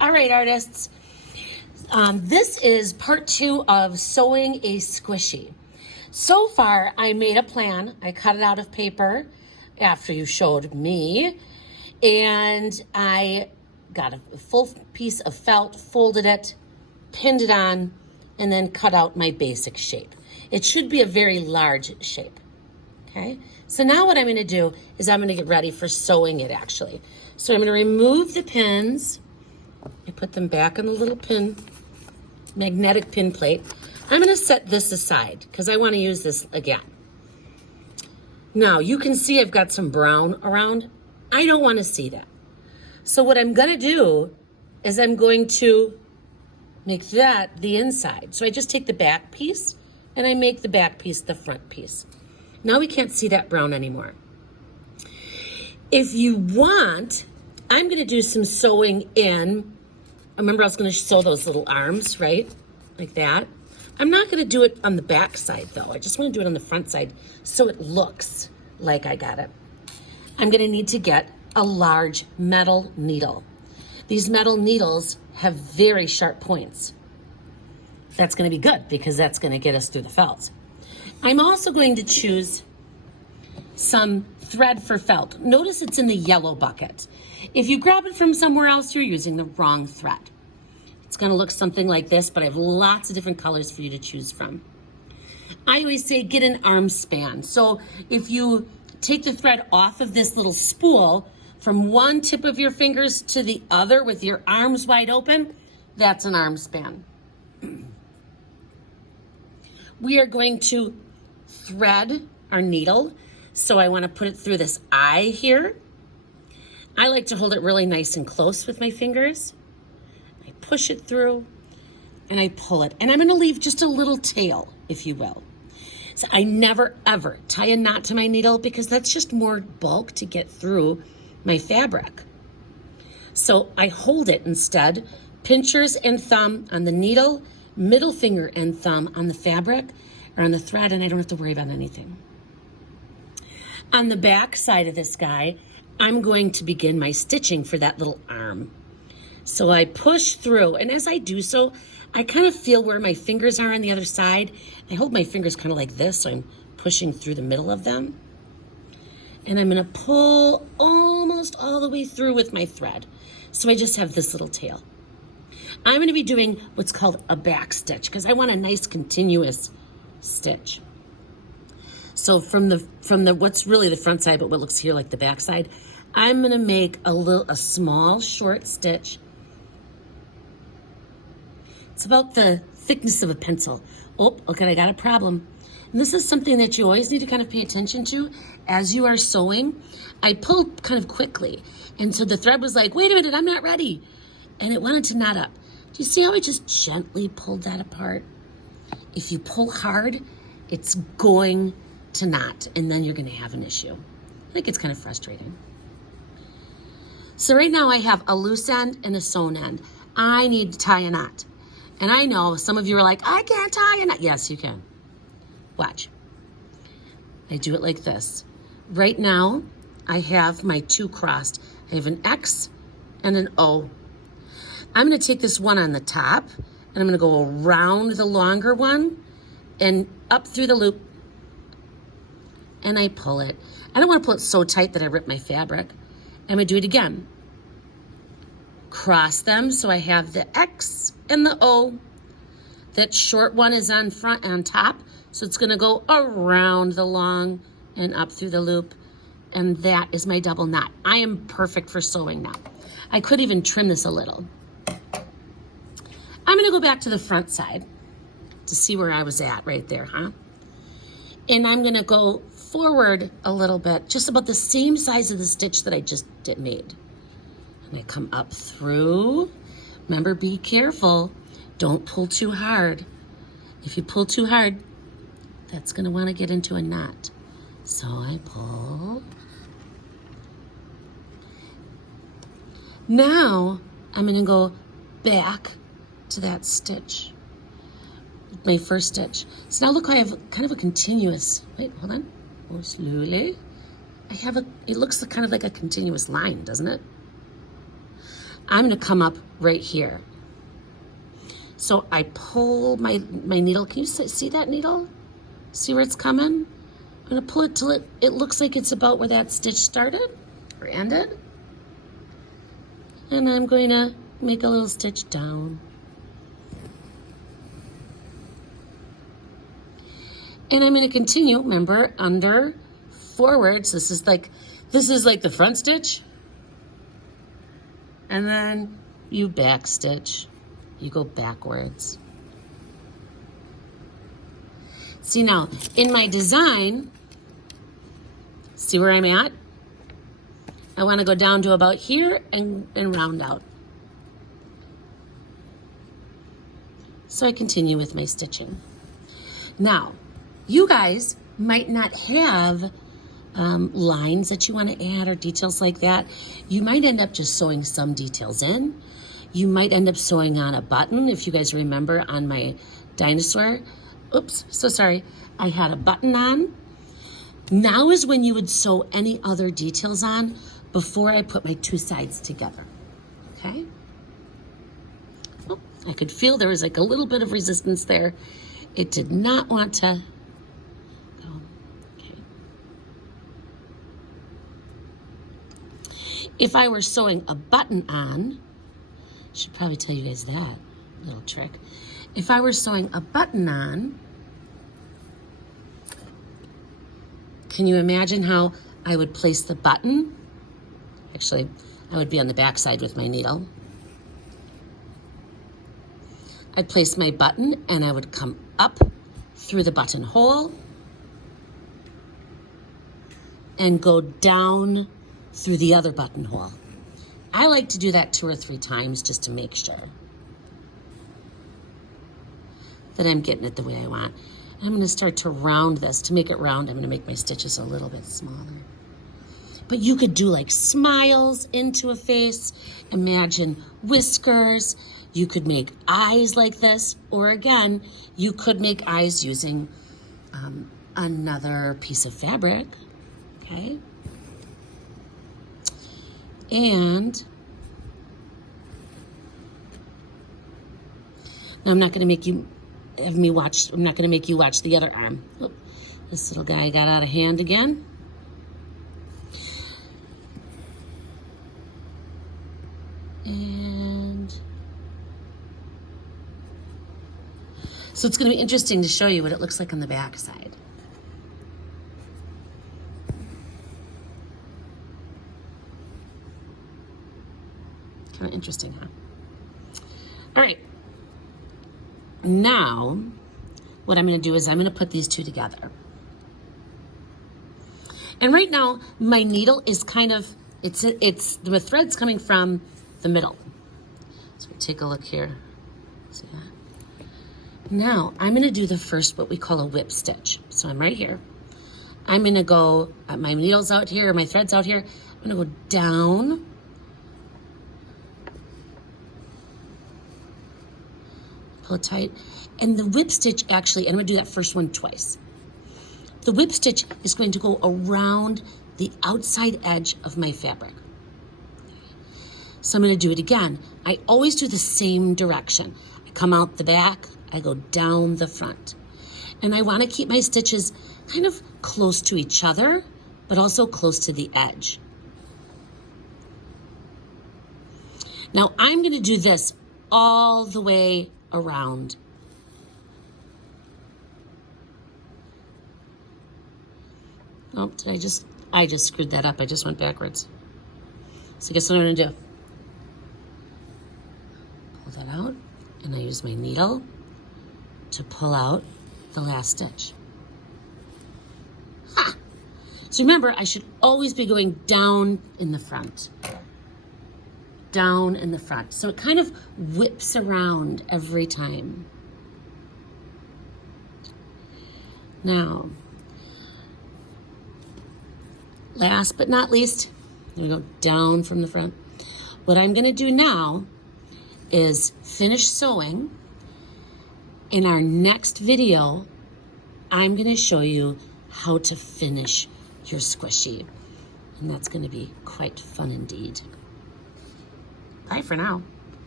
All right, artists. This is part 2 of sewing a squishy. So far, I made a plan. I cut it out of paper after you showed me, and I got a full piece of felt, folded it, pinned it on, and then cut out my basic shape. It should be a very large shape, okay? So now what I'm gonna do is I'm gonna get ready for sewing it actually. So I'm gonna remove the pins. I put them back on the little magnetic pin plate. I'm gonna set this aside because I wanna use this again. Now you can see I've got some brown around. I don't wanna see that. So what I'm gonna do is I'm going to make that the inside. So I just take the back piece and I make the back piece the front piece. Now we can't see that brown anymore. If you want, I'm gonna do some sewing in. Remember I was gonna sew those little arms, right? Like that. I'm not gonna do it on the back side though. I just wanna do it on the front side so it looks like I got it. I'm gonna need to get a large metal needle. These metal needles have very sharp points. That's gonna be good because that's gonna get us through the felt. I'm also going to choose some thread for felt. Notice it's in the yellow bucket. If you grab it from somewhere else, you're using the wrong thread. It's gonna look something like this, but I have lots of different colors for you to choose from. I always say get an arm span. So if you take the thread off of this little spool from one tip of your fingers to the other with your arms wide open, that's an arm span. We are going to thread our needle. So I want to put it through this eye here. I like to hold it really nice and close with my fingers. I push it through and I pull it. And I'm going to leave just a little tail, if you will. So I never ever tie a knot to my needle because that's just more bulk to get through my fabric. So I hold it instead, pinchers and thumb on the needle, middle finger and thumb on the fabric or on the thread, and I don't have to worry about anything. On the back side of this guy, I'm going to begin my stitching for that little arm. So I push through, and as I do so, I kind of feel where my fingers are on the other side. I hold my fingers kind of like this, so I'm pushing through the middle of them. And I'm gonna pull almost all the way through with my thread. So I just have this little tail. I'm gonna be doing what's called a back stitch because I want a nice continuous stitch. So from the what's really the front side, but what looks here like the back side, I'm gonna make a small short stitch. It's about the thickness of a pencil. Oh, okay, I got a problem. And this is something that you always need to kind of pay attention to as you are sewing. I pulled kind of quickly, and so the thread was like, wait a minute, I'm not ready. And it wanted to knot up. Do you see how I just gently pulled that apart? If you pull hard, it's going to knot, and then you're gonna have an issue. I think it's kind of frustrating. So right now I have a loose end and a sewn end. I need to tie a knot. And I know some of you are like, I can't tie a knot. Yes, you can. Watch. I do it like this. Right now, I have my two crossed. I have an X and an O. I'm gonna take this one on the top and I'm gonna go around the longer one and up through the loop and I pull it. I don't wanna pull it so tight that I rip my fabric. I'm gonna do it again. Cross them so I have the X and the O. That short one is on front on top, so it's gonna go around the long and up through the loop, and that is my double knot. I am perfect for sewing now. I could even trim this a little. I'm gonna go back to the front side to see where I was at right there, huh? And I'm gonna go forward a little bit, just about the same size of the stitch that I just made. And I come up through. Remember, be careful. Don't pull too hard. If you pull too hard, that's gonna wanna get into a knot. So I pull. Now, I'm gonna go back to that stitch, my first stitch. So now look, I have kind of a continuous, wait, hold on, more slowly. It looks kind of like a continuous line, doesn't it? I'm gonna come up right here. So I pull my needle. Can you see that needle? See where it's coming? I'm gonna pull it till it looks like it's about where that stitch started or ended. And I'm going to make a little stitch down. And I'm gonna continue, remember, under, forwards. This is like the front stitch. And then you back stitch. You go backwards. See now, in my design, see where I'm at? I want to go down to about here and round out. So I continue with my stitching. Now, you guys might not have lines that you want to add or details like that. You might end up just sewing some details in. You might end up sewing on a button. If you guys remember on my dinosaur, oops, so sorry, I had a button on. Now is when you would sew any other details on before I put my two sides together, okay? Oh, I could feel there was like a little bit of resistance there. It did not want to go, okay. If I were sewing a button on, I should probably tell you guys that little trick. If I were sewing a button on, can you imagine how I would place the button? Actually, I would be on the back side with my needle. I'd place my button and I would come up through the buttonhole and go down through the other buttonhole. I like to do that 2 or 3 times just to make sure that I'm getting it the way I want. I'm gonna start to round this. To make it round, I'm gonna make my stitches a little bit smaller. But you could do like smiles into a face. Imagine whiskers. You could make eyes like this. Or again, you could make eyes using another piece of fabric, okay? And now I'm not gonna make you I'm not gonna make you watch the other arm. Oh, this little guy got out of hand again. And so it's gonna be interesting to show you what it looks like on the back side. Kind of interesting, huh? All right. Now, what I'm going to do is I'm going to put these two together. And right now, my needle is kind of, the thread's coming from the middle. So take a look here. See that? Now, I'm going to do the first, what we call a whip stitch. So I'm right here. I'm going to go, my needle's out here, my thread's out here. I'm going to go down. Pull it tight. And the whip stitch actually, and I'm gonna do that first one twice. The whip stitch is going to go around the outside edge of my fabric. So I'm gonna do it again. I always do the same direction. I come out the back, I go down the front. And I wanna keep my stitches kind of close to each other, but also close to the edge. Now I'm gonna do this all the way around. Oh, I just screwed that up. I just went backwards. So guess what I'm gonna do? Pull that out, and I use my needle to pull out the last stitch. Ha! So remember, I should always be going down in the front. Down in the front. So it kind of whips around every time. Now, last but not least, I'm gonna go down from the front. What I'm gonna do now is finish sewing. In our next video, I'm gonna show you how to finish your squishy. And that's gonna be quite fun indeed. Bye for now.